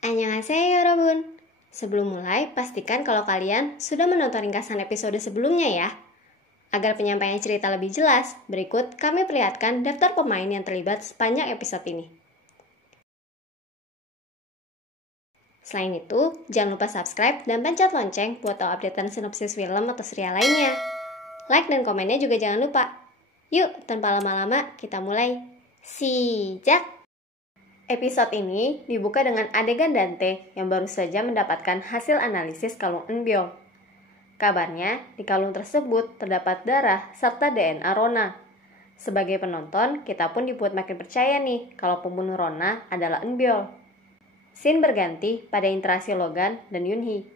Annyeonghaseyo Yorobun. Sebelum mulai, pastikan kalau kalian sudah menonton ringkasan episode sebelumnya ya. Agar penyampaian cerita lebih jelas, berikut kami perlihatkan daftar pemain yang terlibat sepanjang episode ini. Selain itu, jangan lupa subscribe dan pencet lonceng buat tahu updatean sinopsis film atau serial lainnya. Like dan komennya juga jangan lupa. Yuk, tanpa lama-lama, kita mulai. Sijak! Episode ini dibuka dengan adegan Dante yang baru saja mendapatkan hasil analisis kalung Eunbyul. Kabarnya, di kalung tersebut terdapat darah serta DNA Rona. Sebagai penonton, kita pun dibuat makin percaya nih kalau pembunuh Rona adalah Eunbyul. Scene berganti pada interaksi Logan dan Yoonhee.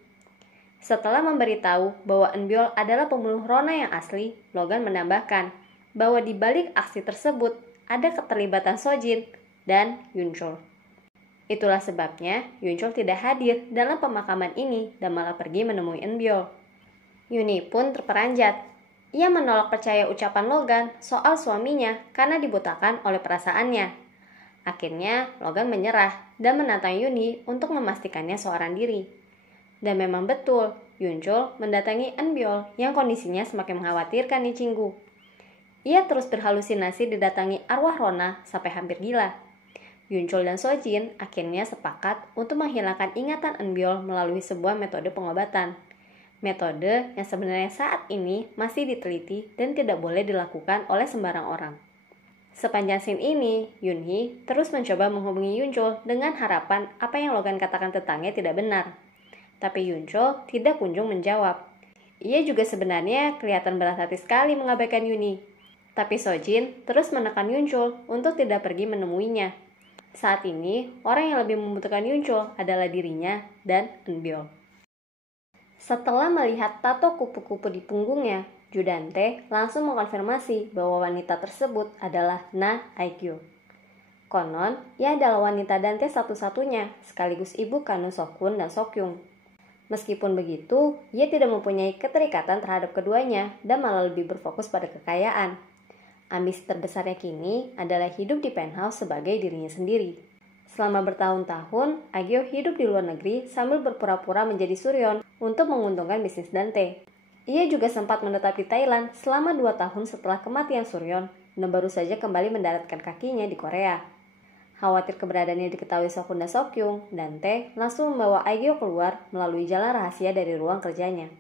Setelah memberitahu bahwa Eunbyul adalah pembunuh Rona yang asli, Logan menambahkan bahwa di balik aksi tersebut ada keterlibatan Sojin dan Yoonchul. Itulah sebabnya Yoonchul tidak hadir dalam pemakaman ini dan malah pergi menemui Eunbyul. Yoonhee pun terperanjat. Ia menolak percaya ucapan Logan soal suaminya karena dibutakan oleh perasaannya. Akhirnya Logan menyerah dan menantang Yoonhee untuk memastikannya seorang diri. Dan memang betul, Yoonchul mendatangi Eunbyul yang kondisinya semakin mengkhawatirkan di Cinggu. Ia terus berhalusinasi didatangi arwah Rona sampai hampir gila. Yoonchul dan Sojin akhirnya sepakat untuk menghilangkan ingatan Eunbyul melalui sebuah metode pengobatan. Metode yang sebenarnya saat ini masih diteliti dan tidak boleh dilakukan oleh sembarang orang. Sepanjang scene ini, Yoonhee terus mencoba menghubungi Yoonchul dengan harapan apa yang Logan katakan tentangnya tidak benar. Tapi Yoonchul tidak kunjung menjawab. Ia juga sebenarnya kelihatan berat hati sekali mengabaikan Yoonhee. Tapi Sojin terus menekan Yoonchul untuk tidak pergi menemuinya. Saat ini, orang yang lebih membutuhkan Yoonchul adalah dirinya dan Eunbyul. Setelah melihat tato kupu-kupu di punggungnya, Ju Dante langsung mengkonfirmasi bahwa wanita tersebut adalah Na Aekyo. Konon, ia adalah wanita Dante satu-satunya, sekaligus ibu kandung Sokun dan Sokyung. Meskipun begitu, ia tidak mempunyai keterikatan terhadap keduanya dan malah lebih berfokus pada kekayaan. Ambisi terbesarnya kini adalah hidup di penthouse sebagai dirinya sendiri. Selama bertahun-tahun, Aegyo hidup di luar negeri sambil berpura-pura menjadi Suryeon untuk menguntungkan bisnis Dante. Ia juga sempat menetap di Thailand selama 2 tahun setelah kematian Suryeon dan baru saja kembali mendaratkan kakinya di Korea. Khawatir keberadaannya diketahui Sokun dan Sokyung, Dante langsung membawa Aegyo keluar melalui jalan rahasia dari ruang kerjanya.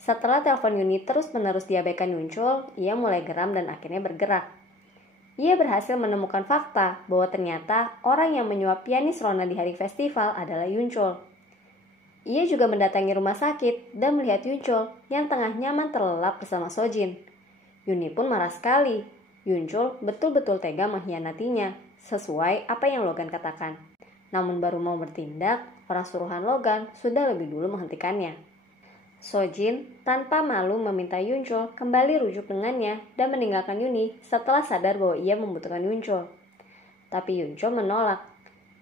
Setelah telepon Yoonhee terus-menerus diabaikan Yoonchul, ia mulai geram dan akhirnya bergerak. Ia berhasil menemukan fakta bahwa ternyata orang yang menyuap pianis Rona di hari festival adalah Yoonchul. Ia juga mendatangi rumah sakit dan melihat Yoonchul yang tengah nyaman terlelap bersama Sojin. Yoonhee pun marah sekali. Yoonchul betul-betul tega mengkhianatinya, sesuai apa yang Logan katakan. Namun baru mau bertindak, orang suruhan Logan sudah lebih dulu menghentikannya. Sojin tanpa malu meminta Yoonchul kembali rujuk dengannya dan meninggalkan Yoonhee setelah sadar bahwa ia membutuhkan Yoonchul. Tapi Yoonchul menolak.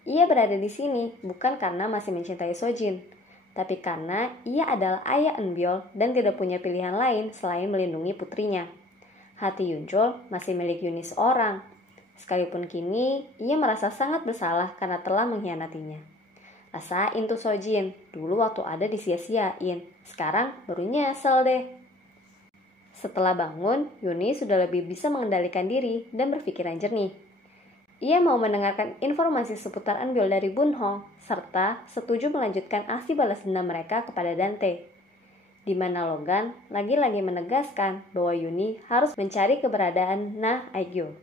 Ia berada di sini bukan karena masih mencintai Sojin, tapi karena ia adalah ayah Eunbyul dan tidak punya pilihan lain selain melindungi putrinya. Hati Yoonchul masih milik Yoonhee seorang. Sekalipun kini, ia merasa sangat bersalah karena telah mengkhianatinya. Rasain tuh Sojin, dulu waktu ada disia-siain, sekarang baru nyesel deh. Setelah bangun, Yoonhee sudah lebih bisa mengendalikan diri dan berpikiran jernih. Ia mau mendengarkan informasi seputar Eunbyul dari Bunho, serta setuju melanjutkan aksi balas dendam mereka kepada Dante. Di mana Logan lagi-lagi menegaskan bahwa Yoonhee harus mencari keberadaan Na Aegyo.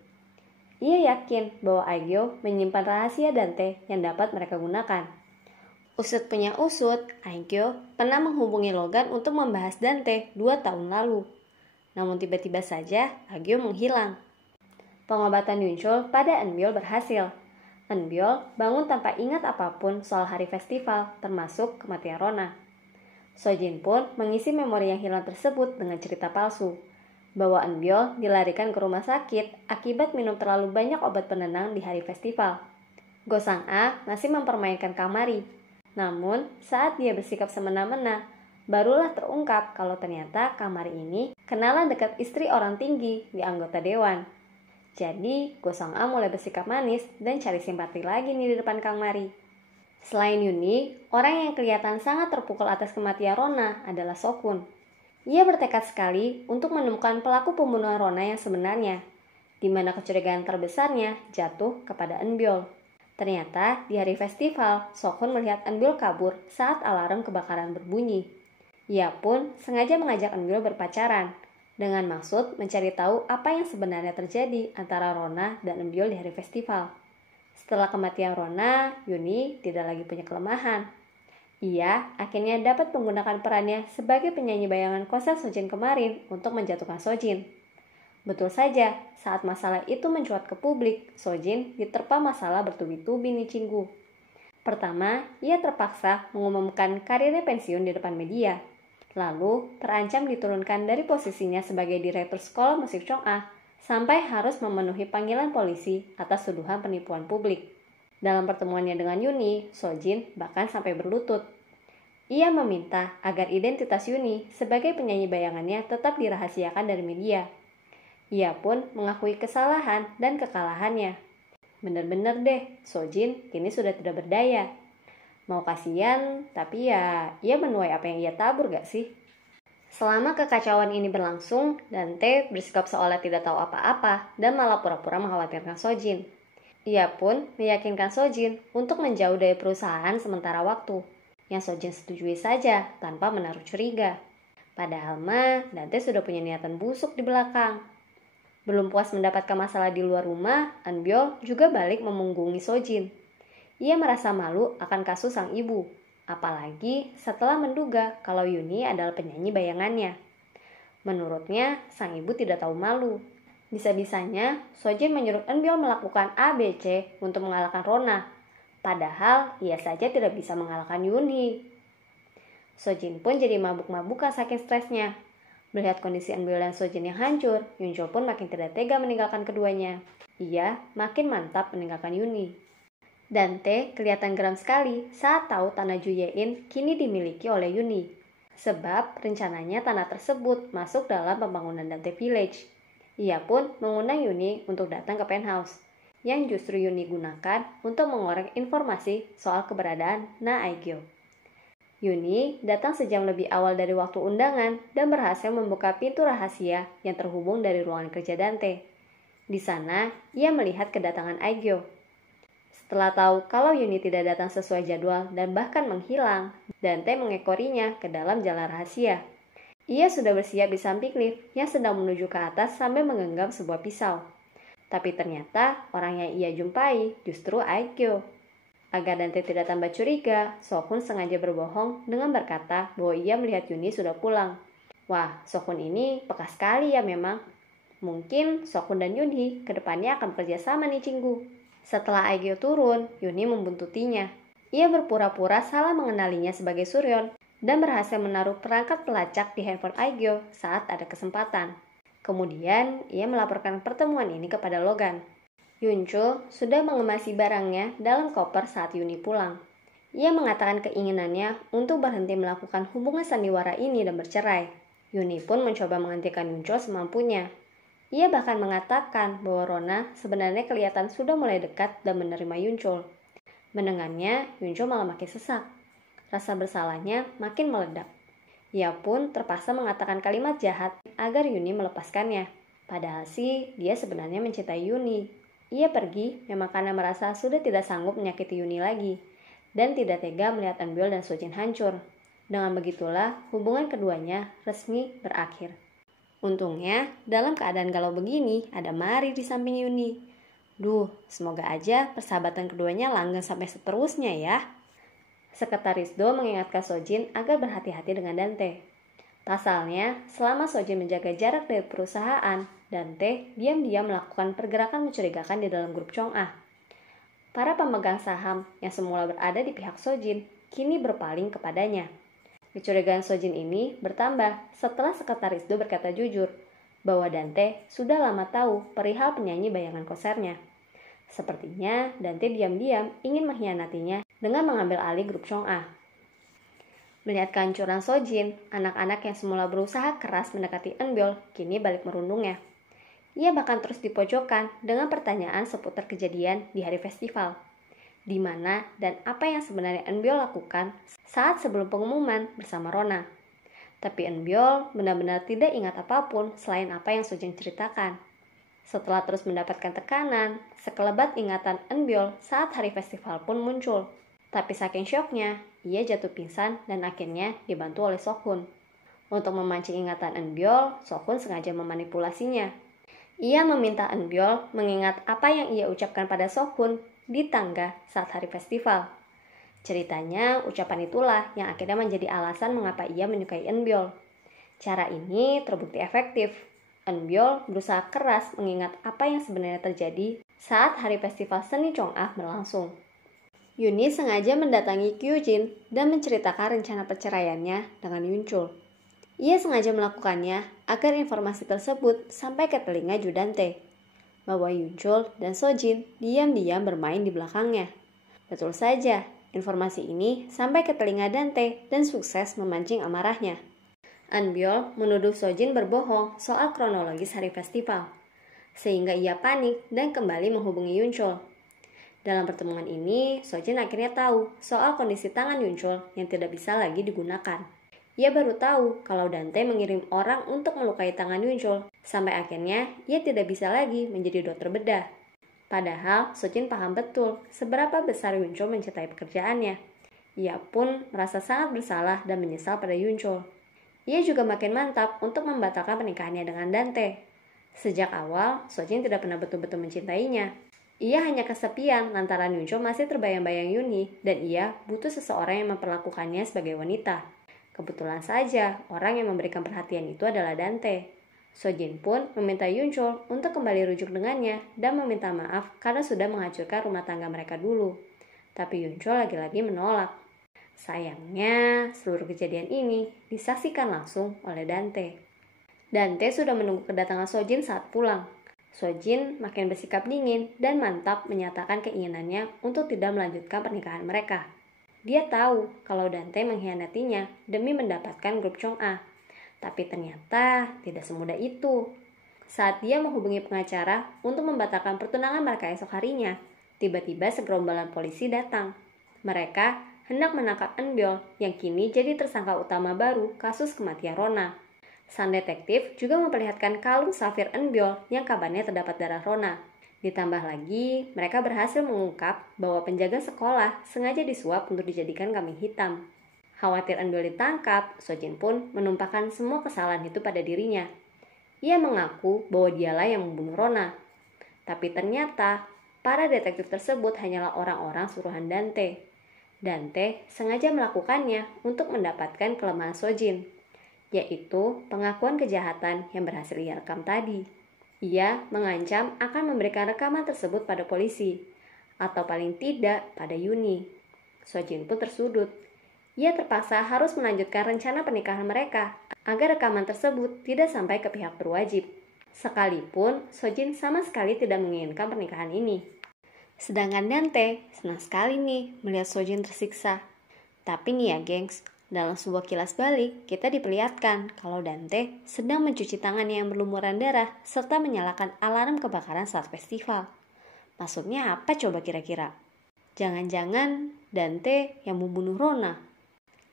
Ia yakin bahwa Aegyo menyimpan rahasia Dante yang dapat mereka gunakan. Usut punya usut, Aegyo pernah menghubungi Logan untuk membahas Dante 2 tahun lalu. Namun tiba-tiba saja Aegyo menghilang. Pengobatan Yoonchul pada Eunbyul berhasil. Eunbyul bangun tanpa ingat apapun soal hari festival, termasuk kematian Rona. Sojin pun mengisi memori yang hilang tersebut dengan cerita palsu, bahwa Eunbyul dilarikan ke rumah sakit akibat minum terlalu banyak obat penenang di hari festival. Go Sang-a masih mempermainkan Kangmari. Namun, saat dia bersikap semena-mena, barulah terungkap kalau ternyata Kangmari ini kenalan dekat istri orang tinggi di anggota dewan. Jadi, Go Sang-a mulai bersikap manis dan cari simpati lagi nih di depan Kangmari. Selain Yuni, orang yang kelihatan sangat terpukul atas kematian Rona adalah Sokun. Ia bertekad sekali untuk menemukan pelaku pembunuhan Rona yang sebenarnya, di mana kecurigaan terbesarnya jatuh kepada Eunbyul. Ternyata di hari festival, Sokun melihat Eunbyul kabur saat alarm kebakaran berbunyi. Ia pun sengaja mengajak Eunbyul berpacaran, dengan maksud mencari tahu apa yang sebenarnya terjadi antara Rona dan Eunbyul di hari festival. Setelah kematian Rona, Yuni tidak lagi punya kelemahan. Ia akhirnya dapat menggunakan perannya sebagai penyanyi bayangan konser Sojin kemarin untuk menjatuhkan Sojin. Betul saja, saat masalah itu mencuat ke publik, Sojin diterpa masalah bertubi-tubi nih Cinggu. Pertama, ia terpaksa mengumumkan karirnya pensiun di depan media. Lalu, terancam diturunkan dari posisinya sebagai direktur sekolah musik Chong'ah sampai harus memenuhi panggilan polisi atas tuduhan penipuan publik. Dalam pertemuannya dengan Yuni, Sojin bahkan sampai berlutut. Ia meminta agar identitas Yuni sebagai penyanyi bayangannya tetap dirahasiakan dari media. Ia pun mengakui kesalahan dan kekalahannya. Bener-bener deh, Sojin kini sudah tidak berdaya. Mau kasihan, tapi ya ia menuai apa yang ia tabur gak sih? Selama kekacauan ini berlangsung, Dante bersikap seolah tidak tahu apa-apa dan malah pura-pura mengkhawatirkan Sojin. Ia pun meyakinkan Sojin untuk menjauh dari perusahaan sementara waktu, yang Sojin setujui saja tanpa menaruh curiga. Padahal mah Dante sudah punya niatan busuk di belakang. Belum puas mendapatkan masalah di luar rumah, Eunbyul juga balik memunggungi Sojin. Ia merasa malu akan kasus sang ibu. Apalagi setelah menduga kalau Yuni adalah penyanyi bayangannya. Menurutnya, sang ibu tidak tahu malu. Bisa-bisanya, Sojin menyuruh Eunbyul melakukan ABC untuk mengalahkan Rona. Padahal, ia saja tidak bisa mengalahkan Yuni. Sojin pun jadi mabuk-mabukan saking stresnya. Melihat kondisi Eunbyul dan Sojin yang hancur, Yunchul pun makin tidak tega meninggalkan keduanya. Ia makin mantap meninggalkan Yuni. Dante kelihatan geram sekali saat tahu tanah Juyein kini dimiliki oleh Yuni. Sebab rencananya tanah tersebut masuk dalam pembangunan Dante Village. Ia pun mengundang Yuni untuk datang ke penthouse, yang justru Yuni gunakan untuk mengorek informasi soal keberadaan Na Aegyo. Yuni datang sejam lebih awal dari waktu undangan dan berhasil membuka pintu rahasia yang terhubung dari ruangan kerja Dante. Di sana, ia melihat kedatangan Aegyo. Setelah tahu kalau Yuni tidak datang sesuai jadwal dan bahkan menghilang, Dante mengekorinya ke dalam jalan rahasia. Ia sudah bersiap di samping lift yang sedang menuju ke atas sambil menggenggam sebuah pisau. Tapi ternyata orang yang ia jumpai justru Aegyo. Agar Dante tidak tambah curiga, Sokun sengaja berbohong dengan berkata bahwa ia melihat Yuni sudah pulang. Wah, Sokun ini peka sekali ya memang. Mungkin Sokun dan Yuni kedepannya akan bekerja sama nih Cinggu. Setelah Aegyo turun, Yuni membuntutinya. Ia berpura-pura salah mengenalinya sebagai Suryon dan berhasil menaruh perangkat pelacak di handphone Aegyo saat ada kesempatan. Kemudian, ia melaporkan pertemuan ini kepada Logan. Yunchul sudah mengemasi barangnya dalam koper saat Yuni pulang. Ia mengatakan keinginannya untuk berhenti melakukan hubungan sandiwara ini dan bercerai. Yuni pun mencoba menghentikan Yunchul semampunya. Ia bahkan mengatakan bahwa Rona sebenarnya kelihatan sudah mulai dekat dan menerima Yunchul. Mendengarnya, Yunchul malah makin sesak. Rasa bersalahnya makin meledak. Ia pun terpaksa mengatakan kalimat jahat agar Yuni melepaskannya. Padahal sih, dia sebenarnya mencintai Yuni. Ia pergi memang karena merasa sudah tidak sanggup menyakiti Yuni lagi, dan tidak tega melihat Eunbyul dan Sojin hancur. Dengan begitulah, hubungan keduanya resmi berakhir. Untungnya, dalam keadaan galau begini, ada Mari di samping Yuni. Duh, semoga aja persahabatan keduanya langgeng sampai seterusnya ya. Sekretaris Do mengingatkan Sojin agar berhati-hati dengan Dante. Pasalnya, selama Sojin menjaga jarak dari perusahaan, Dante diam-diam melakukan pergerakan mencurigakan di dalam grup Chong'ah. Para pemegang saham yang semula berada di pihak Sojin, kini berpaling kepadanya. Kecurigaan Sojin ini bertambah setelah Sekretaris Do berkata jujur bahwa Dante sudah lama tahu perihal penyanyi bayangan konsernya. Sepertinya Dante diam-diam ingin mengkhianatinya dengan mengambil alih grup Chong'ah. Melihat kehancuran Sojin, anak-anak yang semula berusaha keras mendekati Eunbyul kini balik merundungnya. Ia bahkan terus dipojokkan dengan pertanyaan seputar kejadian di hari festival. di mana dan apa yang sebenarnya Eunbyul lakukan saat sebelum pengumuman bersama Rona. Tapi Eunbyul benar-benar tidak ingat apapun selain apa yang Sojin ceritakan. Setelah terus mendapatkan tekanan, sekelebat ingatan Eunbyul saat hari festival pun muncul. Tapi saking syoknya, ia jatuh pingsan dan akhirnya dibantu oleh Sokhun. Untuk memancing ingatan Eunbyul, Sokhun sengaja memanipulasinya. Ia meminta Eunbyul mengingat apa yang ia ucapkan pada Sokhun di tangga saat hari festival. Ceritanya, ucapan itulah yang akhirnya menjadi alasan mengapa ia menyukai Eunbyul. Cara ini terbukti efektif. Eunbyul berusaha keras mengingat apa yang sebenarnya terjadi saat hari festival seni Chong'ah berlangsung. Yuni sengaja mendatangi Kyujin dan menceritakan rencana perceraiannya dengan Yunchul. Ia sengaja melakukannya agar informasi tersebut sampai ke telinga Ju Dante, bahwa Yunchul dan Sojin diam-diam bermain di belakangnya. Betul saja, informasi ini sampai ke telinga Dante dan sukses memancing amarahnya. Eunbyul menuduh Sojin berbohong soal kronologis hari festival, sehingga ia panik dan kembali menghubungi Yunchul. Dalam pertemuan ini, Sojin akhirnya tahu soal kondisi tangan Yunchul yang tidak bisa lagi digunakan. Ia baru tahu kalau Dante mengirim orang untuk melukai tangan Yunchul, sampai akhirnya ia tidak bisa lagi menjadi dokter bedah. Padahal Sojin paham betul seberapa besar Yunchul mencintai pekerjaannya. Ia pun merasa sangat bersalah dan menyesal pada Yunchul. Ia juga makin mantap untuk membatalkan pernikahannya dengan Dante. Sejak awal, Sojin tidak pernah betul-betul mencintainya. Ia hanya kesepian lantaran Yunchul masih terbayang-bayang Yuni dan ia butuh seseorang yang memperlakukannya sebagai wanita. Kebetulan saja, orang yang memberikan perhatian itu adalah Dante. Sojin pun meminta Yunchul untuk kembali rujuk dengannya dan meminta maaf karena sudah menghancurkan rumah tangga mereka dulu. Tapi Yunchul lagi-lagi menolak. Sayangnya, seluruh kejadian ini disaksikan langsung oleh Dante. Dante sudah menunggu kedatangan Sojin saat pulang. Sojin makin bersikap dingin dan mantap menyatakan keinginannya untuk tidak melanjutkan pernikahan mereka. Dia tahu kalau Dante mengkhianatinya demi mendapatkan grup Chong'ah. Tapi ternyata tidak semudah itu. Saat dia menghubungi pengacara untuk membatalkan pertunangan mereka esok harinya, tiba-tiba segerombolan polisi datang. Mereka hendak menangkap Eunbyul yang kini jadi tersangka utama baru kasus kematian Rona. Sang detektif juga memperlihatkan kalung safir Eunbyul yang kabarnya terdapat darah Rona. Ditambah lagi, mereka berhasil mengungkap bahwa penjaga sekolah sengaja disuap untuk dijadikan kambing hitam. Khawatir Eunbyul ditangkap, Sojin pun menumpahkan semua kesalahan itu pada dirinya. Ia mengaku bahwa dialah yang membunuh Rona. Tapi ternyata, para detektif tersebut hanyalah orang-orang suruhan Dante. Dante sengaja melakukannya untuk mendapatkan kelemahan Sojin, yaitu pengakuan kejahatan yang berhasil ia rekam tadi. Ia mengancam akan memberikan rekaman tersebut pada polisi, atau paling tidak pada Yuni. Sojin pun tersudut. Ia terpaksa harus melanjutkan rencana pernikahan mereka agar rekaman tersebut tidak sampai ke pihak berwajib. Sekalipun Sojin sama sekali tidak menginginkan pernikahan ini. Sedangkan Dante senang sekali nih melihat Sojin tersiksa. Tapi nih ya gengs, dalam sebuah kilas balik, kita diperlihatkan kalau Dante sedang mencuci tangannya yang berlumuran darah serta menyalakan alarm kebakaran saat festival. Maksudnya apa coba kira-kira? Jangan-jangan Dante yang membunuh Rona?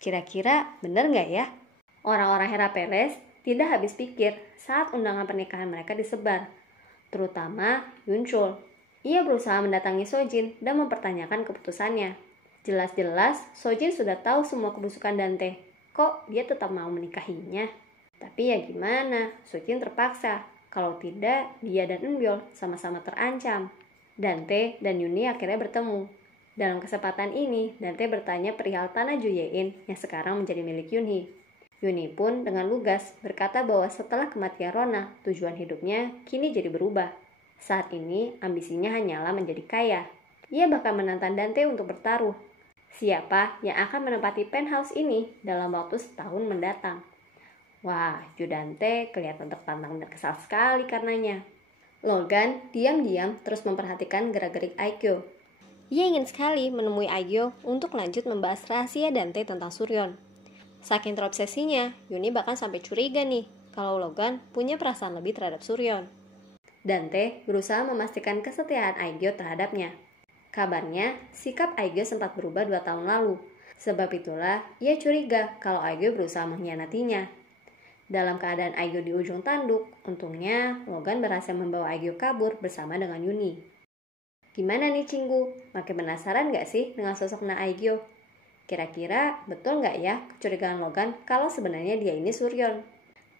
Kira-kira bener nggak ya? Orang-orang Herapeles tidak habis pikir saat undangan pernikahan mereka disebar, terutama Yunchul. Ia berusaha mendatangi Sojin dan mempertanyakan keputusannya. Jelas-jelas Sojin sudah tahu semua kebusukan Dante. Kok dia tetap mau menikahinya? Tapi ya gimana, Sojin terpaksa. Kalau tidak, dia dan Eunbyul sama-sama terancam. Dante dan Yuni akhirnya bertemu. Dalam kesempatan ini, Dante bertanya perihal tanah Juyein yang sekarang menjadi milik Yuni. Yuni pun dengan lugas berkata bahwa setelah kematian Rona, tujuan hidupnya kini jadi berubah. Saat ini, ambisinya hanyalah menjadi kaya. Ia bahkan menantang Dante untuk bertaruh. Siapa yang akan menempati penthouse ini dalam waktu setahun mendatang? Wah, Ju Dante kelihatan tertantang dan kesal sekali karenanya. Logan diam-diam terus memperhatikan gerak-gerik Aikyo. Ia ingin sekali menemui Aikyo untuk lanjut membahas rahasia Dante tentang Suryeon. Saking terobsesinya, Yuni bahkan sampai curiga nih kalau Logan punya perasaan lebih terhadap Suryeon. Dante berusaha memastikan kesetiaan Aikyo terhadapnya. Kabarnya, sikap Aegyo sempat berubah 2 tahun lalu. Sebab itulah, ia curiga kalau Aegyo berusaha mengkhianatinya. Dalam keadaan Aegyo di ujung tanduk, untungnya Logan berhasil membawa Aegyo kabur bersama dengan Yuni. Gimana nih Cinggu? Makin penasaran gak sih dengan sosok Na Aegyo? Kira-kira betul gak ya kecurigaan Logan kalau sebenarnya dia ini Suryon?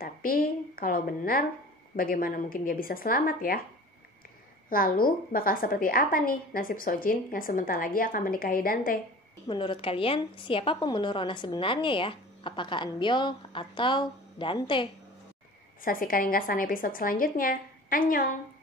Tapi kalau benar, bagaimana mungkin dia bisa selamat ya? Lalu bakal seperti apa nih nasib Sojin yang sebentar lagi akan menikahi Dante? Menurut kalian, siapa pembunuh Rona sebenarnya ya? Apakah Anbiol atau Dante? Saksikan ringkasan episode selanjutnya. Annyeong!